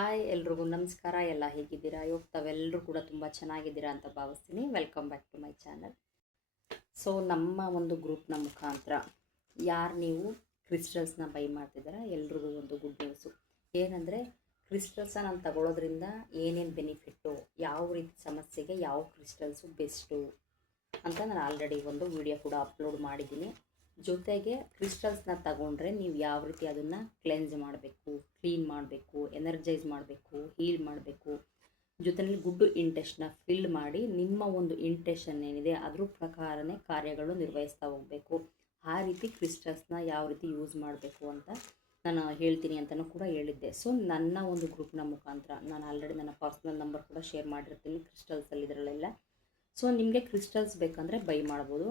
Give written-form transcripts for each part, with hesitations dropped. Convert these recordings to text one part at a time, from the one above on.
Hi ಎಲ್ರಿಗೂ ನಮಸ್ಕಾರ. ಎಲ್ಲ ಹೇಗಿದ್ದೀರಾ? ಇವತ್ತು ತಾವೆಲ್ಲರೂ ಕೂಡ ತುಂಬ ಚೆನ್ನಾಗಿದ್ದೀರಾ ಅಂತ ಭಾವಿಸ್ತೀನಿ. Welcome back to my channel. So ನಮ್ಮ ಒಂದು ಗ್ರೂಪ್ನ ಮುಖಾಂತರ ಯಾರು ನೀವು ಕ್ರಿಸ್ಟಲ್ಸ್ನ ಬೈ ಮಾಡ್ತಿದ್ದೀರಾ ಎಲ್ರಿಗೂ ಒಂದು ಗುಡ್ ನ್ಯೂಸು ಏನಂದರೆ, ಕ್ರಿಸ್ಟಲ್ಸ್ನ ನಾನು ತಗೊಳ್ಳೋದ್ರಿಂದ ಏನೇನು ಬೆನಿಫಿಟ್ಟು, ಯಾವ ರೀತಿ ಸಮಸ್ಯೆಗೆ ಯಾವ ಕ್ರಿಸ್ಟಲ್ಸು ಬೆಸ್ಟು ಅಂತ ನಾನು ಆಲ್ರೆಡಿ ಒಂದು ವಿಡಿಯೋ ಕೂಡ ಅಪ್ಲೋಡ್ ಮಾಡಿದ್ದೀನಿ. ಜೊತೆಗೆ ಕ್ರಿಸ್ಟಲ್ಸ್ನ ತಗೊಂಡ್ರೆ ನೀವು ಯಾವ ರೀತಿ ಅದನ್ನು ಕ್ಲೆನ್ಸ್ ಮಾಡಬೇಕು, ಕ್ಲೀನ್ ಮಾಡಬೇಕು, ಎನರ್ಜೈಸ್ ಮಾಡಬೇಕು, ಹೀಲ್ ಮಾಡಬೇಕು, ಜೊತೆಯಲ್ಲಿ ಗುಡ್ ಇಂಟೆಸ್ಟ್ನ ಫಿಲ್ ಮಾಡಿ ನಿಮ್ಮ ಒಂದು ಇಂಟೆನ್ಷನ್ ಏನಿದೆ ಅದ್ರ ಪ್ರಕಾರನೇ ಕಾರ್ಯಗಳು ನಿರ್ವಹಿಸ್ತಾ ಹೋಗಬೇಕು. ಆ ರೀತಿ ಕ್ರಿಸ್ಟಲ್ಸ್ನ ಯಾವ ರೀತಿ ಯೂಸ್ ಮಾಡಬೇಕು ಅಂತ ನಾನು ಹೇಳ್ತೀನಿ ಅಂತಲೂ ಕೂಡ ಹೇಳಿದ್ದೆ. ಸೊ ನನ್ನ ಒಂದು ಗ್ರೂಪ್ನ ಮುಖಾಂತರ ನಾನು ಆಲ್ರೆಡಿ ನನ್ನ ಪರ್ಸ್ನಲ್ ನಂಬರ್ ಕೂಡ ಶೇರ್ ಮಾಡಿರ್ತೀನಿ ಕ್ರಿಸ್ಟಲ್ಸಲ್ಲಿ ಇದರಲ್ಲೆಲ್ಲ. ಸೊ ನಿಮಗೆ ಕ್ರಿಸ್ಟಲ್ಸ್ ಬೇಕಂದರೆ ಬೈ ಮಾಡ್ಬೋದು.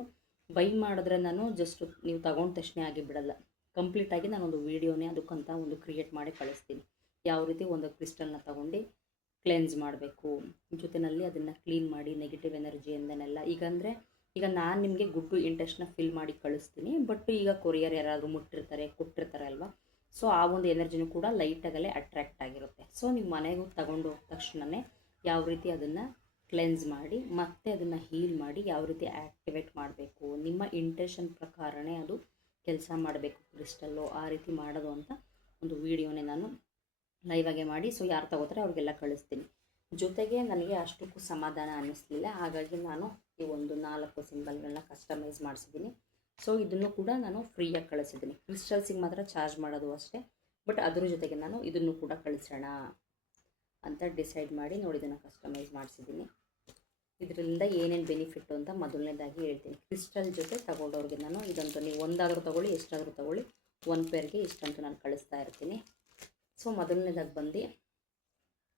ಬೈ ಮಾಡಿದ್ರೆ ನಾನು ಜಸ್ಟ್ ನೀವು ತಗೊಂಡ ತಕ್ಷಣ ಆಗಿ ಬಿಡಲ್ಲ, ಕಂಪ್ಲೀಟಾಗಿ ನಾನೊಂದು ವೀಡಿಯೋನೇ ಅದಕ್ಕಂತ ಒಂದು ಕ್ರಿಯೇಟ್ ಮಾಡಿ ಕಳಿಸ್ತೀನಿ. ಯಾವ ರೀತಿ ಒಂದು ಕ್ರಿಸ್ಟಲ್ನ ತಗೊಂಡು ಕ್ಲೆನ್ಸ್ ಮಾಡಬೇಕು, ಜೊತೆಯಲ್ಲಿ ಅದನ್ನು ಕ್ಲೀನ್ ಮಾಡಿ ನೆಗೆಟಿವ್ ಎನರ್ಜಿಯಿಂದನೆಲ್ಲ. ಈಗ ನಾನು ನಿಮಗೆ ಗುಡ್ ಇಂಟೆಸ್ಟ್ನ ಫಿಲ್ ಮಾಡಿ ಕಳಿಸ್ತೀನಿ, ಬಟ್ ಈಗ ಕೊರಿಯರ್ ಯಾರಾದರೂ ಮುಟ್ಟಿರ್ತಾರೆ ಕೊಟ್ಟಿರ್ತಾರೆ ಅಲ್ವಾ, ಸೊ ಆ ಒಂದು ಎನರ್ಜಿನೂ ಕೂಡ ಲೈಟಾಗಲ್ಲೇ ಅಟ್ರ್ಯಾಕ್ಟ್ ಆಗಿರುತ್ತೆ. ಸೊ ನೀವು ಮನೆಗೂ ತಗೊಂಡು ಹೋದ ತಕ್ಷಣವೇ ಯಾವ ರೀತಿ ಅದನ್ನು ಕ್ಲೆನ್ಸ್ ಮಾಡಿ ಮತ್ತೆ ಅದನ್ನು ಹೀಲ್ ಮಾಡಿ ಯಾವ ರೀತಿ ಆ್ಯಕ್ಟಿವೇಟ್ ಮಾಡಬೇಕು, ನಿಮ್ಮ ಇಂಟೆನ್ಷನ್ ಪ್ರಕಾರನೇ ಅದು ಕೆಲಸ ಮಾಡಬೇಕು ಕ್ರಿಸ್ಟಲ್ಲು, ಆ ರೀತಿ ಮಾಡೋದು ಅಂತ ಒಂದು ವೀಡಿಯೋನೇ ನಾನು ಲೈವಾಗೆ ಮಾಡಿ ಸೊ ಯಾರು ತಗೋತಾರೆ ಅವ್ರಿಗೆಲ್ಲ ಕಳಿಸ್ತೀನಿ. ಜೊತೆಗೆ ನನಗೆ ಅಷ್ಟಕ್ಕೂ ಸಮಾಧಾನ ಅನ್ನಿಸ್ಲಿಲ್ಲ, ಹಾಗಾಗಿ ನಾನು ಈ ಒಂದು 4 ಸಿಂಬಲ್ಗಳನ್ನ ಕಸ್ಟಮೈಸ್ ಮಾಡಿಸಿದ್ದೀನಿ. ಸೊ ಇದನ್ನು ಕೂಡ ನಾನು ಫ್ರೀಯಾಗಿ ಕಳಿಸಿದ್ದೀನಿ. ಕ್ರಿಸ್ಟಲ್ಸಿಗೆ ಮಾತ್ರ ಚಾರ್ಜ್ ಮಾಡೋದು ಅಷ್ಟೇ, ಬಟ್ ಅದ್ರ ಜೊತೆಗೆ ನಾನು ಇದನ್ನು ಕೂಡ ಕಳಿಸೋಣ ಅಂತ ಡಿಸೈಡ್ ಮಾಡಿ ನೋಡಿ ಇದನ್ನು ಕಸ್ಟಮೈಸ್ ಮಾಡಿಸಿದ್ದೀನಿ. ಇದರಿಂದ ಏನೇನು ಬೆನಿಫಿಟ್ಟು ಅಂತ ಮೊದಲನೇದಾಗಿ ಹೇಳ್ತೀನಿ. ಕ್ರಿಸ್ಟಲ್ ಜೊತೆ ತಗೊಂಡವ್ರಿಗೆ ನಾನು ಇದಂತೂ ನೀವು ಒಂದಾದರೂ ತೊಗೊಳ್ಳಿ, ಎಷ್ಟಾದರೂ ತೊಗೊಳ್ಳಿ, ಒಂದು ಪೇರ್ಗೆ ಇಷ್ಟಂತೂ ನಾನು ಕಳಿಸ್ತಾ ಇರ್ತೀನಿ. ಸೊ ಮೊದಲನೇದಾಗಿ ಬಂದು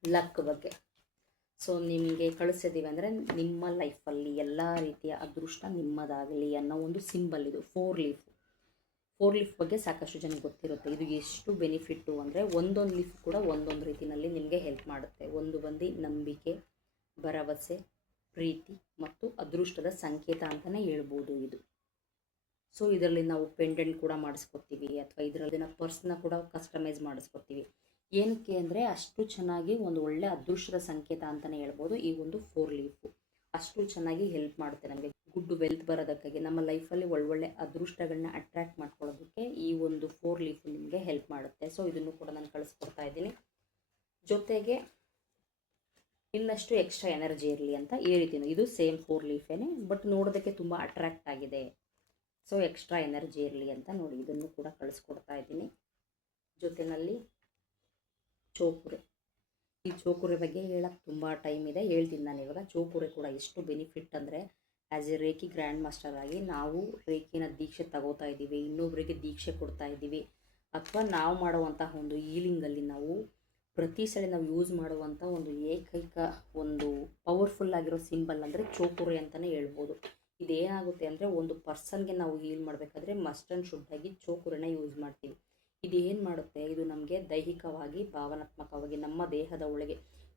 ಲಕ್ ಬಗ್ಗೆ. ಸೊ ನಿಮಗೆ ಕಳಿಸಿದ್ದೀವಿ ಅಂದರೆ ನಿಮ್ಮ ಲೈಫಲ್ಲಿ ಎಲ್ಲ ರೀತಿಯ ಅದೃಷ್ಟ ನಿಮ್ಮದಾಗಲಿ ಅನ್ನೋ ಒಂದು ಸಿಂಬಲ್ ಇದು. 4 ಲೀಫ್ ಬಗ್ಗೆ ಸಾಕಷ್ಟು ಜನಕ್ಕೆ ಗೊತ್ತಿರುತ್ತೆ. ಇದು ಎಷ್ಟು ಬೆನಿಫಿಟ್ಟು ಅಂದರೆ ಒಂದೊಂದು ಲೀಫ್ ಕೂಡ ಒಂದೊಂದು ರೀತಿಯಲ್ಲಿ ನಿಮಗೆ ಹೆಲ್ಪ್ ಮಾಡುತ್ತೆ. ಒಂದು ಬಂದು ನಂಬಿಕೆ, ಭರವಸೆ, ಪ್ರೀತಿ ಮತ್ತು ಅದೃಷ್ಟದ ಸಂಕೇತ ಅಂತಲೇ ಹೇಳ್ಬೋದು ಇದು. ಸೊ ಇದರಲ್ಲಿ ನಾವು ಪೆಂಡೆಂಟ್ ಕೂಡ ಮಾಡಿಸ್ಕೊತೀವಿ, ಅಥವಾ ಇದರಲ್ಲಿ ನಾವು ಪರ್ಸ್ನ ಕೂಡ ಕಸ್ಟಮೈಸ್ ಮಾಡಿಸ್ಕೊತೀವಿ. ಏನಕ್ಕೆ ಅಂದರೆ ಅಷ್ಟು ಚೆನ್ನಾಗಿ ಒಂದು ಒಳ್ಳೆ ಅದೃಷ್ಟದ ಸಂಕೇತ ಅಂತಲೇ ಹೇಳ್ಬೋದು. ಈ ಒಂದು 4 ಲೀಫು ಅಷ್ಟು ಚೆನ್ನಾಗಿ ಹೆಲ್ಪ್ ಮಾಡುತ್ತೆ ನಮಗೆ ಗುಡ್ ವೆಲ್ತ್ ಬರೋದಕ್ಕಾಗಿ, ನಮ್ಮ ಲೈಫಲ್ಲಿ ಒಳ್ಳೊಳ್ಳೆ ಅದೃಷ್ಟಗಳನ್ನ ಅಟ್ರ್ಯಾಕ್ಟ್ ಮಾಡ್ಕೊಳ್ಳೋದಕ್ಕೆ ಈ ಒಂದು 4 ಲೀಫು ನಿಮಗೆ ಹೆಲ್ಪ್ ಮಾಡುತ್ತೆ. ಸೊ ಇದನ್ನು ಕೂಡ ನಾನು ಕಳಿಸ್ಕೊಡ್ತಾ ಇದ್ದೀನಿ. ಜೊತೆಗೆ ಇನ್ನಷ್ಟು ಎಕ್ಸ್ಟ್ರಾ ಎನರ್ಜಿ ಇರಲಿ ಅಂತ ಈ ರೀತಿಯೂ ಇದು ಸೇಮ್ 4 ಲೀಫೇನೆ, ಬಟ್ ನೋಡೋದಕ್ಕೆ ತುಂಬ ಅಟ್ರ್ಯಾಕ್ಟ್ ಆಗಿದೆ. ಸೊ ಎಕ್ಸ್ಟ್ರಾ ಎನರ್ಜಿ ಇರಲಿ ಅಂತ ನೋಡಿ ಇದನ್ನು ಕೂಡ ಕಳಿಸ್ಕೊಡ್ತಾ ಇದ್ದೀನಿ. ಜೊತೆಯಲ್ಲಿ ಚೋಕುರೆ. ಈ ಚೋಕುರೆ ಬಗ್ಗೆ ಹೇಳಕ್ಕೆ ತುಂಬ ಟೈಮ್ ಇದೆ, ಹೇಳ್ತೀನಿ ನಾನು ಇವಾಗ. ಚೋಕುರೆ ಕೂಡ ಎಷ್ಟು ಬೆನಿಫಿಟ್ ಅಂದರೆ, as A reiki grand master ಆಗಿ ನಾವು ರೇಖಿನ ದೀಕ್ಷೆ ತಗೋತಾ ಇದ್ದೀವಿ, ಇನ್ನೊಬ್ಬರಿಗೆ ದೀಕ್ಷೆ ಕೊಡ್ತಾ ಇದ್ದೀವಿ, ಅಥವಾ ನಾವು ಮಾಡುವಂತಹ ಒಂದು ಹೀಲಿಂಗಲ್ಲಿ ನಾವು ಪ್ರತಿ ಸಲ ನಾವು ಯೂಸ್ ಮಾಡುವಂಥ ಒಂದು ಏಕೈಕ ಒಂದು ಪವರ್ಫುಲ್ ಆಗಿರೋ ಸಿಂಬಲ್ ಅಂದರೆ ಚೋಕುರೆ ಅಂತಲೇ ಹೇಳ್ಬೋದು. ಇದೇನಾಗುತ್ತೆ ಅಂದರೆ, ಒಂದು ಪರ್ಸನ್ಗೆ ನಾವು ಹೀಲ್ ಮಾಡಬೇಕಾದ್ರೆ ಮಸ್ಟ್ ಆ್ಯಂಡ್ ಶುಡ್ಡಾಗಿ ಚೋಕುರೆನ ಯೂಸ್ ಮಾಡ್ತೀವಿ. ಇದೇನು ಮಾಡುತ್ತೆ, ಇದು ನಮಗೆ ದೈಹಿಕವಾಗಿ, ಭಾವನಾತ್ಮಕವಾಗಿ ನಮ್ಮ ದೇಹದ ಒಳಗೆ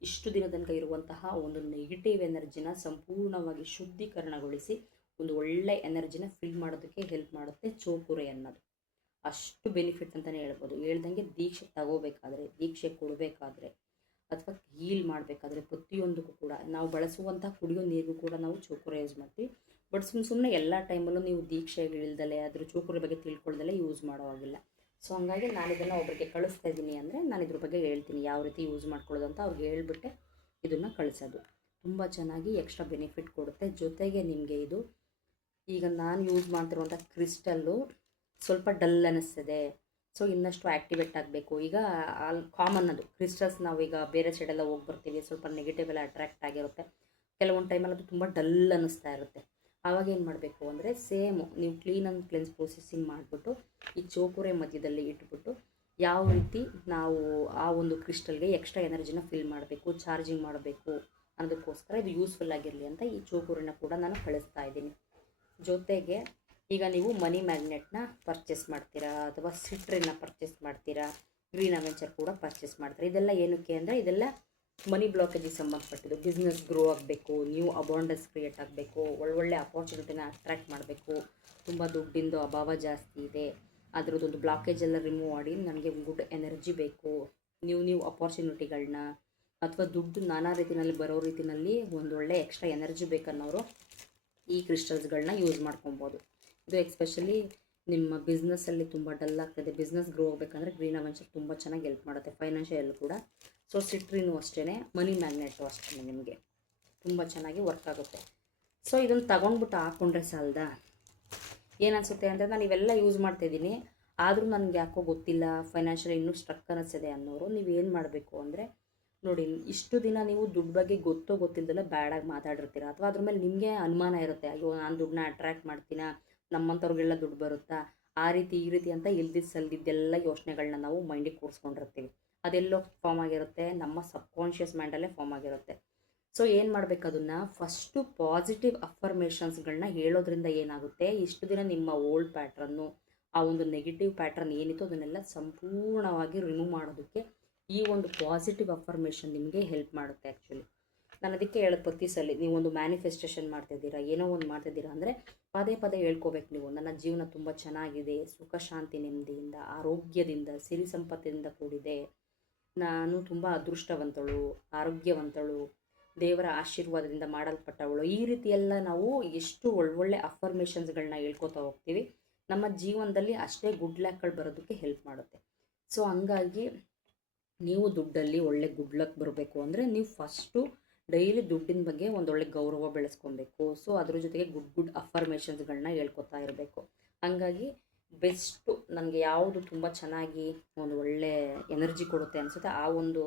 ಇಷ್ಟು ದಿನ ತನಕ ಇರುವಂತಹ ಒಂದು ನೆಗೆಟಿವ್ ಎನರ್ಜಿನ ಸಂಪೂರ್ಣವಾಗಿ ಶುದ್ಧೀಕರಣಗೊಳಿಸಿ ಒಂದು ಒಳ್ಳೆ ಎನರ್ಜಿನ ಫಿಲ್ ಮಾಡೋದಕ್ಕೆ ಹೆಲ್ಪ್ ಮಾಡುತ್ತೆ ಚೋಕುರೆ ಅನ್ನೋದು. ಅಷ್ಟು ಬೆನಿಫಿಟ್ ಅಂತಲೇ ಹೇಳ್ಬೋದು. ಹೇಳ್ದಂಗೆ ದೀಕ್ಷೆ ತಗೋಬೇಕಾದ್ರೆ, ದೀಕ್ಷೆ ಕೊಡಬೇಕಾದ್ರೆ, ಅಥವಾ ಹೀಲ್ ಮಾಡಬೇಕಾದ್ರೆ ಪ್ರತಿಯೊಂದಕ್ಕೂ ಕೂಡ ನಾವು ಬಳಸುವಂಥ ಕುಡಿಯೋ ನೀರಿಗೂ ಕೂಡ ನಾವು ಚೋಕುರೆ ಯೂಸ್ ಮಾಡ್ತೀವಿ. ಬಟ್ ಸುಮ್ಮನೆ ಎಲ್ಲ ಟೈಮಲ್ಲೂ ನೀವು ದೀಕ್ಷೆಗೆ ಇಳ್ದಲೆ ಅದ್ರ ಚೋಕುರೆ ಬಗ್ಗೆ ತಿಳ್ಕೊಳ್ದಲ್ಲೇ ಯೂಸ್ ಮಾಡೋ ಹಾಗಿಲ್ಲ. ಸೊ ಹಂಗಾಗಿ ನಾನು ಇದನ್ನು ಒಬ್ಬರಿಗೆ ಕಳಿಸ್ತಾ ಇದ್ದೀನಿ ಅಂದರೆ ನಾನು ಇದ್ರ ಬಗ್ಗೆ ಹೇಳ್ತೀನಿ ಯಾವ ರೀತಿ ಯೂಸ್ ಮಾಡ್ಕೊಳ್ಳೋದು ಅಂತ ಅವ್ರಿಗೆ ಹೇಳ್ಬಿಟ್ಟೆ ಇದನ್ನು ಕಳಿಸೋದು. ತುಂಬ ಚೆನ್ನಾಗಿ ಎಕ್ಸ್ಟ್ರಾ ಬೆನಿಫಿಟ್ ಕೊಡುತ್ತೆ. ಜೊತೆಗೆ ನಿಮಗೆ ಇದು ಈಗ ನಾನು ಯೂಸ್ ಮಾಡ್ತಿರುವಂಥ ಕ್ರಿಸ್ಟಲ್ಲು ಸ್ವಲ್ಪ ಡಲ್ ಅನ್ನಿಸ್ತದೆ, ಸೊ ಇನ್ನಷ್ಟು ಆ್ಯಕ್ಟಿವೇಟ್ ಆಗಬೇಕು. ಈಗ ಕಾಮನ್ ಅದು ಕ್ರಿಸ್ಟಲ್ಸ್, ನಾವೀಗ ಬೇರೆ ಸೈಡೆಲ್ಲ ಹೋಗಿ ಬರ್ತೀವಿ, ಸ್ವಲ್ಪ ನೆಗೆಟಿವ್ ಎಲ್ಲ ಅಟ್ರ್ಯಾಕ್ಟ್ ಆಗಿರುತ್ತೆ. ಕೆಲವೊಂದು ಟೈಮಲ್ಲಿ ಅದು ತುಂಬ ಡಲ್ ಅನ್ನಿಸ್ತಾ ಇರುತ್ತೆ. ಆವಾಗ ಏನು ಮಾಡಬೇಕು ಅಂದರೆ, ಸೇಮು ನೀವು ಕ್ಲೀನ್ ಆ್ಯಂಡ್ ಕ್ಲೆನ್ಸ್ ಪ್ರೊಸೆಸಿಂಗ್ ಮಾಡಿಬಿಟ್ಟು ಈ ಚೋಕುರೆ ಮಧ್ಯದಲ್ಲಿ ಇಟ್ಬಿಟ್ಟು ಯಾವ ರೀತಿ ನಾವು ಆ ಒಂದು ಕ್ರಿಸ್ಟಲ್ಗೆ ಎಕ್ಸ್ಟ್ರಾ ಎನರ್ಜಿನ ಫಿಲ್ ಮಾಡಬೇಕು, ಚಾರ್ಜಿಂಗ್ ಮಾಡಬೇಕು ಅನ್ನೋದಕ್ಕೋಸ್ಕರ ಇದು ಯೂಸ್ಫುಲ್ ಆಗಿರಲಿ ಅಂತ ಈ ಚೋಕುರೆನ ಕೂಡ ನಾನು ಕಳಿಸ್ತಾ ಇದ್ದೀನಿ. ಜೊತೆಗೆ ಈಗ ನೀವು ಮನಿ ಮ್ಯಾಗ್ನೆಟ್ನ ಪರ್ಚೇಸ್ ಮಾಡ್ತೀರಾ, ಅಥವಾ ಸಿಟ್ರಿನ ಪರ್ಚೇಸ್ ಮಾಡ್ತೀರಾ, ಗ್ರೀನ್ ಅವೆಂಚರ್ ಕೂಡ ಪರ್ಚೇಸ್ ಮಾಡ್ತೀರಾ. ಇದೆಲ್ಲ ಏನಕ್ಕೆ ಅಂದರೆ, ಇದೆಲ್ಲ ಮನಿ ಬ್ಲಾಕೇಜಿಗೆ ಸಂಬಂಧಪಟ್ಟಿದ್ದು. ಬಿಸ್ನೆಸ್ ಗ್ರೋ ಆಗಬೇಕು, ನ್ಯೂ ಅಬಾಂಡೆನ್ಸ್ ಕ್ರಿಯೇಟ್ ಆಗಬೇಕು, ಒಳ್ಳೊಳ್ಳೆ ಅಪಾರ್ಚುನಿಟಿನ ಅಟ್ರ್ಯಾಕ್ಟ್ ಮಾಡಬೇಕು, ತುಂಬ ದುಡ್ಡಿಂದು ಅಭಾವ ಜಾಸ್ತಿ ಇದೆ, ಅದರದ್ದೊಂದು ಬ್ಲಾಕೇಜ್ ಎಲ್ಲ ರಿಮೂವ್ ಮಾಡಿ ನನಗೆ ಗುಡ್ ಎನರ್ಜಿ ಬೇಕು, ನೀವು ಅಪಾರ್ಚುನಿಟಿಗಳನ್ನ ಅಥವಾ ದುಡ್ಡು ನಾನಾ ರೀತಿಯಲ್ಲಿ ಬರೋ ರೀತಿಯಲ್ಲಿ ಒಂದೊಳ್ಳೆ ಎಕ್ಸ್ಟ್ರಾ ಎನರ್ಜಿ ಬೇಕನ್ನೋರು ಈ ಕ್ರಿಸ್ಟಲ್ಸ್ಗಳನ್ನ ಯೂಸ್ ಮಾಡ್ಕೊಬೋದು. ಇದು ಎಕ್ಸ್ಪೆಷಲಿ ನಿಮ್ಮ ಬಿಸ್ನೆಸ್ಸಲ್ಲಿ ತುಂಬ ಡಲ್ ಆಗ್ತದೆ, ಬಿಸ್ನೆಸ್ ಗ್ರೋ ಆಗಬೇಕಂದ್ರೆ ಗ್ರೀನ್ ಅವೆಂಚರ್ ತುಂಬ ಚೆನ್ನಾಗಿ ಹೆಲ್ಪ್ ಮಾಡುತ್ತೆ, ಫೈನಾನ್ಷಿಯಲ್ ಕೂಡ. ಸೊ ಸಿಟ್ರಿನೂ ಅಷ್ಟೇ, ಮನಿ ಮ್ಯಾಗ್ನೆಟು ಅಷ್ಟೇ, ನಿಮಗೆ ತುಂಬ ಚೆನ್ನಾಗಿ ವರ್ಕ್ ಆಗುತ್ತೆ. ಸೊ ಇದನ್ನು ತಗೊಂಡ್ಬಿಟ್ಟು ಹಾಕ್ಕೊಂಡ್ರೆ ಸಾಲದಾ? ಏನನ್ಸುತ್ತೆ ಅಂದರೆ ನಾನು ಇವೆಲ್ಲ ಯೂಸ್ ಮಾಡ್ತಾಯಿದ್ದೀನಿ, ಆದರೂ ನನಗೆ ಯಾಕೋ ಗೊತ್ತಿಲ್ಲ, ಫೈನಾನ್ಷಿಯಲಿ ಇನ್ನೂ ಸ್ಟ್ರಕ್ ಅನ್ನಿಸ್ತಿದೆ ಅನ್ನೋರು ನೀವೇನು ಮಾಡಬೇಕು ಅಂದರೆ, ನೋಡಿ, ಇಷ್ಟು ದಿನ ನೀವು ದುಡ್ಡು ಬಗ್ಗೆ ಗೊತ್ತಿಲ್ಲದಲ್ಲ ಬ್ಯಾಡಾಗಿ ಮಾತಾಡಿರ್ತೀರ, ಅಥವಾ ಅದ್ರ ಮೇಲೆ ನಿಮಗೆ ಅನುಮಾನ ಇರುತ್ತೆ, ಅಯ್ಯೋ ನಾನು ದುಡ್ಡನ್ನ ಅಟ್ರ್ಯಾಕ್ಟ್ ಮಾಡ್ತೀನ, ನಮ್ಮಂಥವ್ರಿಗೆಲ್ಲ ದುಡ್ಡು ಬರುತ್ತಾ, ಆ ರೀತಿ ಈ ರೀತಿ ಅಂತ ಸಲ್ದಿದ್ದೆಲ್ಲ ಯೋಚನೆಗಳನ್ನ ನಾವು ಮೈಂಡಿಗೆ ಕೂರಿಸ್ಕೊಂಡಿರ್ತೀವಿ. ಅದೆಲ್ಲೋ ಫಾರ್ಮ್ ಆಗಿರುತ್ತೆ, ನಮ್ಮ ಸಬ್ಕಾನ್ಷಿಯಸ್ ಮೈಂಡಲ್ಲೇ ಫಾರ್ಮ್ ಆಗಿರುತ್ತೆ. ಸೊ ಏನು ಮಾಡಬೇಕು, ಅದನ್ನು ಫಸ್ಟು ಪಾಸಿಟಿವ್ ಅಫರ್ಮೇಷನ್ಸ್ಗಳನ್ನ ಹೇಳೋದ್ರಿಂದ ಏನಾಗುತ್ತೆ, ಇಷ್ಟು ದಿನ ನಿಮ್ಮ ಓಲ್ಡ್ ಪ್ಯಾಟ್ರನ್ನು, ಆ ಒಂದು ನೆಗೆಟಿವ್ ಪ್ಯಾಟ್ರನ್ ಏನಿತ್ತು ಅದನ್ನೆಲ್ಲ ಸಂಪೂರ್ಣವಾಗಿ ರಿಮೂವ್ ಮಾಡೋದಕ್ಕೆ ಈ ಒಂದು ಪಾಸಿಟಿವ್ ಅಫರ್ಮೇಷನ್ ನಿಮಗೆ ಹೆಲ್ಪ್ ಮಾಡುತ್ತೆ. ಆ್ಯಕ್ಚುಲಿ ನಾನು ಅದಕ್ಕೆ ಹೇಳೋದು, ಪ್ರತಿ ಸಲ ನೀವು ಒಂದು ಮ್ಯಾನಿಫೆಸ್ಟೇಷನ್ ಮಾಡ್ತಿದ್ದೀರಾ, ಏನೋ ಒಂದು ಮಾಡ್ತಿದ್ದೀರಾ ಅಂದರೆ ಪದೇ ಪದೇ ಹೇಳ್ಕೋಬೇಕು ನೀವು, ನನ್ನ ಜೀವನ ತುಂಬ ಚೆನ್ನಾಗಿದೆ, ಸುಖ ಶಾಂತಿ ನೆಮ್ಮದಿಯಿಂದ, ಆರೋಗ್ಯದಿಂದ, ಸಿರಿ ಸಂಪತ್ತಿನಿಂದ ಕೂಡಿದೆ, ನಾನು ತುಂಬ ಅದೃಷ್ಟವಂತಳು, ಆರೋಗ್ಯವಂತಳು, ದೇವರ ಆಶೀರ್ವಾದದಿಂದ ಮಾಡಲ್ಪಟ್ಟವಳು. ಈ ರೀತಿಯೆಲ್ಲ ನಾವು ಎಷ್ಟು ಒಳ್ಳೊಳ್ಳೆ ಅಫರ್ಮೇಷನ್ಸ್ಗಳನ್ನ ಹೇಳ್ಕೊತಾ ಹೋಗ್ತೀವಿ, ನಮ್ಮ ಜೀವನದಲ್ಲಿ ಅಷ್ಟೇ ಗುಡ್ ಲಕ್ಗಳು ಬರೋದಕ್ಕೆ ಹೆಲ್ಪ್ ಮಾಡುತ್ತೆ. ಸೊ ಹಂಗಾಗಿ ನೀವು ದುಡ್ಡಲ್ಲಿ ಒಳ್ಳೆ ಗುಡ್ ಲಕ್ ಬರಬೇಕು ಅಂದರೆ ನೀವು ಫಸ್ಟು ಡೈಲಿ ದುಡ್ಡಿನ ಬಗ್ಗೆ ಒಂದೊಳ್ಳೆ ಗೌರವ ಬೆಳೆಸ್ಕೊಬೇಕು. ಸೊ ಅದ್ರ ಜೊತೆಗೆ ಗುಡ್ ಅಫರ್ಮೇಷನ್ಸ್ಗಳನ್ನ ಹೇಳ್ಕೊತಾ ಇರಬೇಕು. ಹಂಗಾಗಿ ಬೆಸ್ಟು ನನಗೆ ಯಾವುದು ತುಂಬ ಚೆನ್ನಾಗಿ ಒಂದು ಒಳ್ಳೆ ಎನರ್ಜಿ ಕೊಡುತ್ತೆ ಅನಿಸುತ್ತೆ, ಆ ಒಂದು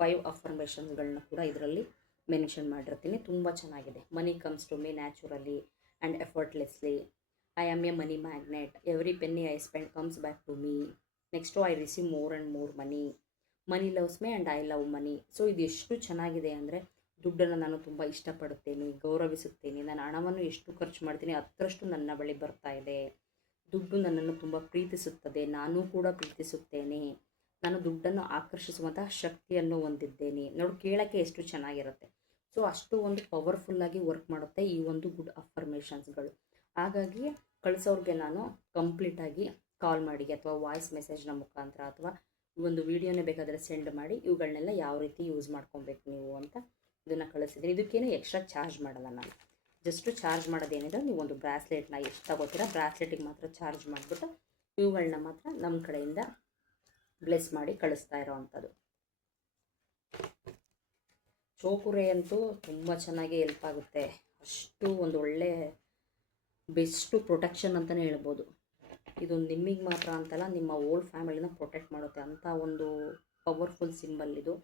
5 ಅಫರ್ಮೇಷನ್ಸ್ಗಳನ್ನ ಕೂಡ ಇದರಲ್ಲಿ ಮೆನ್ಷನ್ ಮಾಡಿರ್ತೀನಿ. ತುಂಬ ಚೆನ್ನಾಗಿದೆ. Money comes to me naturally and effortlessly. I am a money magnet. Every penny I spend comes back to me. Next I receive more and more money. Money loves me and I love money. So ಇದು ಎಷ್ಟು ಚೆನ್ನಾಗಿದೆ ಅಂದರೆ, ದುಡ್ಡನ್ನು ನಾನು ತುಂಬ ಇಷ್ಟಪಡುತ್ತೇನೆ, ಗೌರವಿಸುತ್ತೇನೆ, ನಾನು ಹಣವನ್ನು ಎಷ್ಟು ಖರ್ಚು ಮಾಡ್ತೀನಿ ಅದರಷ್ಟು ನನ್ನ ಬಳಿ ಬರ್ತಾ ಇದೆ. ದುಡ್ಡು ನನ್ನನ್ನು ತುಂಬ ಪ್ರೀತಿಸುತ್ತದೆ, ನಾನೂ ಕೂಡ ಪ್ರೀತಿಸುತ್ತೇನೆ, ನಾನು ದುಡ್ಡನ್ನು ಆಕರ್ಷಿಸುವಂತಹ ಶಕ್ತಿಯನ್ನು ಹೊಂದಿದ್ದೇನೆ. ನೋಡಿ, ಕೇಳೋಕ್ಕೆ ಎಷ್ಟು ಚೆನ್ನಾಗಿರುತ್ತೆ. ಸೊ ಅಷ್ಟು ಒಂದು ಪವರ್ಫುಲ್ಲಾಗಿ ವರ್ಕ್ ಮಾಡುತ್ತೆ ಈ ಒಂದು ಗುಡ್ ಅಫರ್ಮೇಷನ್ಸ್ಗಳು. ಹಾಗಾಗಿ ಕಳಿಸೋರಿಗೆ ನಾನು ಕಂಪ್ಲೀಟಾಗಿ ಕಾಲ್ ಮಾಡಿ ಅಥವಾ ವಾಯ್ಸ್ ಮೆಸೇಜ್ನ ಮುಖಾಂತರ ಅಥವಾ ಒಂದು ವಿಡಿಯೋನೇ ಬೇಕಾದರೆ ಸೆಂಡ್ ಮಾಡಿ ಇವುಗಳನ್ನೆಲ್ಲ ಯಾವ ರೀತಿ ಯೂಸ್ ಮಾಡ್ಕೊಬೇಕು ನೀವು ಅಂತ ಇದನ್ನು ಕಳಿಸಿದ್ದೀನಿ. ಇದಕ್ಕೇನು ಎಕ್ಸ್ಟ್ರಾ ಚಾರ್ಜ್ ಮಾಡಲ್ಲ ನಾನು. ಜಸ್ಟು ಚಾರ್ಜ್ ಮಾಡೋದೇನಿದೆ, ನೀವು ಒಂದು ಬ್ರಾಸ್ಲೆಟ್ನ ಎಷ್ಟು ತಗೋತೀರಾ ಬ್ರಾಸ್ಲೆಟಿಗೆ ಮಾತ್ರ ಚಾರ್ಜ್ ಮಾಡಿಬಿಟ್ಟು ಇವುಗಳನ್ನ ಮಾತ್ರ ನಮ್ಮ ಕಡೆಯಿಂದ ಬ್ಲೆಸ್ ಮಾಡಿ ಕಳಿಸ್ತಾ ಇರೋ ಅಂಥದ್ದು. ಚೋಕುರೆ ಅಂತೂ ತುಂಬ ಚೆನ್ನಾಗಿ ಹೆಲ್ಪ್ ಆಗುತ್ತೆ. ಅಷ್ಟು ಒಂದು ಒಳ್ಳೆ ಬೆಸ್ಟು ಪ್ರೊಟೆಕ್ಷನ್ ಅಂತಲೇ ಹೇಳ್ಬೋದು. ಇದು ನಿಮಗೆ ಮಾತ್ರ ಅಂತಲ್ಲ, ನಿಮ್ಮ ಓಲ್ಡ್ ಫ್ಯಾಮಿಲಿನ ಪ್ರೊಟೆಕ್ಟ್ ಮಾಡುತ್ತೆ ಅಂಥ ಒಂದು ಪವರ್ಫುಲ್ ಸಿಂಬಲ್ ಇದು.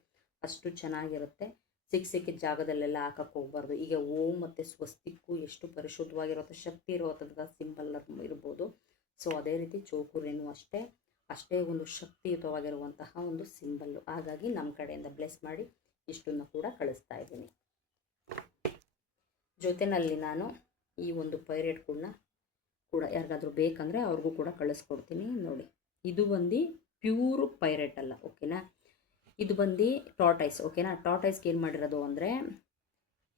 ಅಷ್ಟು ಚೆನ್ನಾಗಿರುತ್ತೆ. ಸಿಕ್ಕಿದ ಜಾಗದಲ್ಲೆಲ್ಲ ಹಾಕಕ್ಕೆ ಹೋಗ್ಬಾರ್ದು. ಈಗ ಓಂ ಮತ್ತು ಸ್ವಸ್ತಿಕ್ಕು ಎಷ್ಟು ಪರಿಶುದ್ಧವಾಗಿರುತ್ತೋ, ಶಕ್ತಿ ಇರುವಂಥ ಸಿಂಬಲ್ ಇರ್ಬೋದು. ಸೊ ಅದೇ ರೀತಿ ಚೋಕುರೇನು ಅಷ್ಟೇ ಒಂದು ಶಕ್ತಿಯುತವಾಗಿರುವಂತಹ ಒಂದು ಸಿಂಬಲ್ಲು. ಹಾಗಾಗಿ ನಮ್ಮ ಕಡೆಯಿಂದ ಬ್ಲೆಸ್ ಮಾಡಿ ಇಷ್ಟನ್ನು ಕೂಡ ಕಳಿಸ್ತಾ ಇದ್ದೀನಿ. ಜೊತೆಯಲ್ಲಿ ನಾನು ಈ ಒಂದು ಪೈರೇಟ್ಗಳನ್ನ ಕೂಡ ಯಾರಿಗಾದ್ರೂ ಬೇಕಂದರೆ ಅವ್ರಿಗೂ ಕೂಡ ಕಳಿಸ್ಕೊಡ್ತೀನಿ. ನೋಡಿ, ಇದು ಬಂದು ಪ್ಯೂರು ಪೈರೇಟ್ ಅಲ್ಲ, ಓಕೆನಾ. ಇದು ಬಂದು ಟಾರ್ಟೈಸ್, ಓಕೆನಾ. ಟಾರ್ಟೈಸ್ಗೆ ಏನು ಮಾಡಿರೋದು ಅಂದರೆ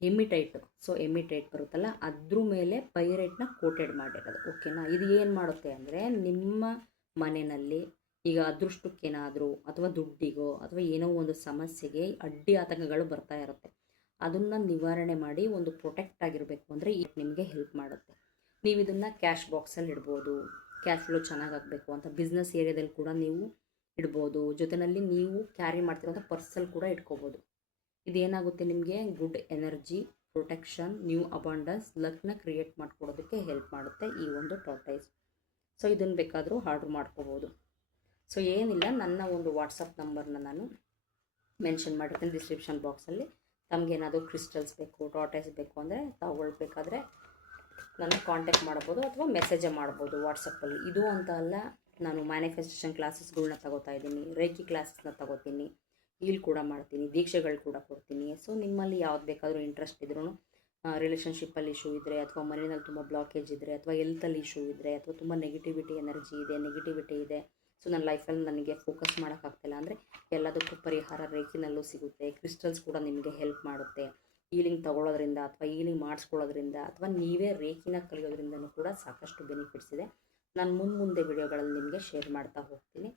ಎಮಿಟೈಟ್. ಸೊ ಎಮಿಟೈಟ್ ಬರುತ್ತಲ್ಲ, ಅದ್ರ ಮೇಲೆ ಪೈರೇಟ್ನ ಕೋಟೆಡ್ ಮಾಡಿರೋದು, ಓಕೆನಾ. ಇದು ಏನು ಮಾಡುತ್ತೆ ಅಂದರೆ, ನಿಮ್ಮ ಮನೆಯಲ್ಲಿ ಈಗ ಅದೃಷ್ಟಕ್ಕೇನಾದರೂ ಅಥವಾ ದುಡ್ಡಿಗೋ ಅಥವಾ ಏನೋ ಒಂದು ಸಮಸ್ಯೆಗೆ ಅಡ್ಡಿ ಆತಂಕಗಳು ಬರ್ತಾ ಇರುತ್ತೆ, ಅದನ್ನು ನಿವಾರಣೆ ಮಾಡಿ ಒಂದು ಪ್ರೊಟೆಕ್ಟ್ ಆಗಿರಬೇಕು ಅಂದರೆ ಈಗ ನಿಮಗೆ ಹೆಲ್ಪ್ ಮಾಡುತ್ತೆ. ನೀವು ಇದನ್ನು ಕ್ಯಾಶ್ ಬಾಕ್ಸಲ್ಲಿ ಇಡ್ಬೋದು, ಕ್ಯಾಶ್ ಫ್ಲೋ ಚೆನ್ನಾಗಾಗಬೇಕು ಅಂತ ಬಿಸ್ನೆಸ್ ಏರಿಯಾದಲ್ಲಿ ಕೂಡ ನೀವು ಇಡ್ಬೋದು. ಜೊತೆಯಲ್ಲಿ ನೀವು ಕ್ಯಾರಿ ಮಾಡ್ತಿರೋಂಥ ಪರ್ಸಲ್ಲಿ ಕೂಡ ಇಟ್ಕೋಬೋದು. ಇದೇನಾಗುತ್ತೆ, ನಿಮಗೆ good energy, protection, new abundance, ಲಕ್ನ ಕ್ರಿಯೇಟ್ ಮಾಡಿಕೊಡೋದಕ್ಕೆ ಹೆಲ್ಪ್ ಮಾಡುತ್ತೆ ಈ ಒಂದು ಟಾರ್ಟೈಸ್. ಸೊ ಇದನ್ನು ಬೇಕಾದರೂ ಆರ್ಡ್ರ್ ಮಾಡ್ಕೋಬೋದು. ಸೊ ಏನಿಲ್ಲ, ನನ್ನ ಒಂದು ವಾಟ್ಸಪ್ ನಂಬರ್ನ ನಾನು ಮೆನ್ಷನ್ ಮಾಡಿರ್ತೀನಿ ಡಿಸ್ಕ್ರಿಪ್ಷನ್ ಬಾಕ್ಸಲ್ಲಿ. ತಮಗೇನಾದರೂ ಕ್ರಿಸ್ಟಲ್ಸ್ ಬೇಕು, ಟಾರ್ಟೈಸ್ ಬೇಕು ಅಂದರೆ ತಗೊಳ್ಬೇಕಾದ್ರೆ ನನ್ನ ಕಾಂಟ್ಯಾಕ್ಟ್ ಮಾಡ್ಬೋದು ಅಥವಾ ಮೆಸೇಜೇ ಮಾಡ್ಬೋದು ವಾಟ್ಸಪ್ಪಲ್ಲಿ. ಇದು ಅಂತ ಅಲ್ಲ, ನಾನು ಮ್ಯಾನಿಫೆಸ್ಟೇಷನ್ ಕ್ಲಾಸಸ್ಗಳನ್ನ ತಗೋತಾ ಇದ್ದೀನಿ, ರೇಖಿ ಕ್ಲಾಸಸ್ನ ತಗೋತೀನಿ, ಇಲ್ಲಿ ಕೂಡ ಮಾಡ್ತೀನಿ, ದೀಕ್ಷೆಗಳು ಕೂಡ ಕೊಡ್ತೀನಿ. ಸೊ ನಿಮ್ಮಲ್ಲಿ ಯಾವ್ದು ಬೇಕಾದರೂ ಇಂಟ್ರೆಸ್ಟ್ ಇದ್ರೂ, ರಿಲೇಷನ್ಶಿಪ್ಪಲ್ಲಿ ಇಶ್ಯೂ ಇದ್ದರೆ ಅಥವಾ ಮನೆಯಲ್ಲಿ ತುಂಬ ಬ್ಲಾಕೇಜ್ ಇದ್ದರೆ ಅಥವಾ ಹೆಲ್ತಲ್ಲಿ ಇಶ್ಯೂ ಇದ್ದರೆ ಅಥವಾ ತುಂಬ ನೆಗೆಟಿವಿಟಿ ಎನರ್ಜಿ ಇದೆ, ನೆಗೆಟಿವಿಟಿ ಇದೆ, ಸೊ ನನ್ನ ಲೈಫಲ್ಲಿ ನನಗೆ ಫೋಕಸ್ ಮಾಡೋಕ್ಕಾಗ್ತಿಲ್ಲ ಅಂದರೆ ಎಲ್ಲದಕ್ಕೂ ಪರಿಹಾರ ರೇಖಿನಲ್ಲೂ ಸಿಗುತ್ತೆ. ಕ್ರಿಸ್ಟಲ್ಸ್ ಕೂಡ ನಿಮಗೆ ಹೆಲ್ಪ್ ಮಾಡುತ್ತೆ. ಹೀಲಿಂಗ್ ತಗೊಳ್ಳೋದ್ರಿಂದ ಅಥವಾ ಹೀಲಿಂಗ್ ಮಾಡಿಸ್ಕೊಳ್ಳೋದ್ರಿಂದ ಅಥವಾ ನೀವೇ ರೇಖಿನ ಕಲಿಯೋದ್ರಿಂದನೂ ಕೂಡ ಸಾಕಷ್ಟು ಬೆನಿಫಿಟ್ಸ್ ಇದೆ. ನಾನು ಮುಂದೆ ವಿಡಿಯೋಗಳಲ್ಲಿ ನಿಮಗೆ ಶೇರ್ ಮಾಡ್ತಾ ಹೋಗ್ತೀನಿ.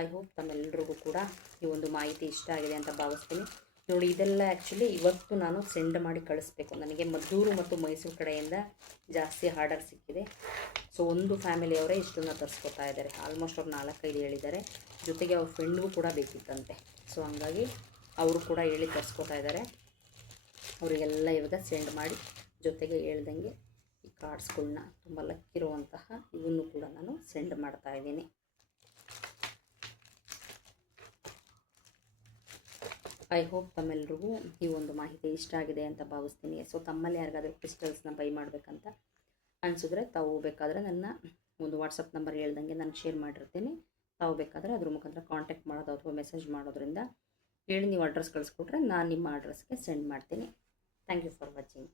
ಐ ಹೋಪ್ ತಮ್ಮೆಲ್ಲರಿಗೂ ಕೂಡ ಈ ಒಂದು ಮಾಹಿತಿ ಇಷ್ಟ ಆಗಿದೆ ಅಂತ ಭಾವಿಸ್ತೀನಿ. ನೋಡಿ, ಇದೆಲ್ಲ ಆ್ಯಕ್ಚುಲಿ ಇವತ್ತು ನಾನು ಸೆಂಡ್ ಮಾಡಿ ಕಳಿಸ್ಬೇಕು. ನನಗೆ ಮದ್ದೂರು ಮತ್ತು ಮೈಸೂರು ಕಡೆಯಿಂದ ಜಾಸ್ತಿ ಆರ್ಡರ್ ಸಿಕ್ಕಿದೆ. ಸೊ ಒಂದು ಫ್ಯಾಮಿಲಿಯವರೇ ಇಷ್ಟನ್ನು ತರಿಸ್ಕೊತಾ ಇದ್ದಾರೆ. ಆಲ್ಮೋಸ್ಟ್ ಅವ್ರು 4-5 ಹೇಳಿದ್ದಾರೆ. ಜೊತೆಗೆ ಅವ್ರ ಫ್ರೆಂಡ್ಗೂ ಕೂಡ ಬೇಕಿತ್ತಂತೆ. ಸೊ ಹಂಗಾಗಿ ಅವರು ಕೂಡ ಹೇಳಿ ತರಿಸ್ಕೊತಾ ಇದ್ದಾರೆ. ಅವರಿಗೆಲ್ಲ ಇವಾಗ ಸೆಂಡ್ ಮಾಡಿ, ಜೊತೆಗೆ ಹೇಳ್ದಂಗೆ ಈ ಕಾರ್ಡ್ಸ್ಗಳನ್ನ ತುಂಬ ಲಕ್ಕಿರುವಂತಹ ಇವನ್ನು ಕೂಡ ನಾನು ಸೆಂಡ್ ಮಾಡ್ತಾ ಇದ್ದೀನಿ. ಐ ಹೋಪ್ ತಮ್ಮೆಲ್ರಿಗೂ ಈ ಒಂದು ಮಾಹಿತಿ ಇಷ್ಟ ಆಗಿದೆ ಅಂತ ಭಾವಿಸ್ತೀನಿ. ಸೊ ತಮ್ಮಲ್ಲಿ ಯಾರಿಗಾದರೂ ಕ್ರಿಸ್ಟಲ್ಸ್ನ ಬೈ ಮಾಡಬೇಕಂತ ಅನಿಸಿದ್ರೆ ತಾವು ಬೇಕಾದರೆ ನನ್ನ ಒಂದು ವಾಟ್ಸಪ್ ನಂಬರ್ ಹೇಳ್ದಂಗೆ ನಾನು ಶೇರ್ ಮಾಡಿರ್ತೀನಿ. ತಾವು ಬೇಕಾದರೆ ಅದ್ರ ಮುಖಾಂತರ ಕಾಂಟ್ಯಾಕ್ಟ್ ಮಾಡೋದು ಅಥವಾ ಮೆಸೇಜ್ ಮಾಡೋದ್ರಿಂದ ಹೇಳಿ ನೀವು ಅಡ್ರೆಸ್ ಕಳಿಸ್ಕೊಟ್ರೆ ನಾನು ನಿಮ್ಮ ಅಡ್ರೆಸ್ಗೆ ಸೆಂಡ್ ಮಾಡ್ತೀನಿ. Thank you for watching.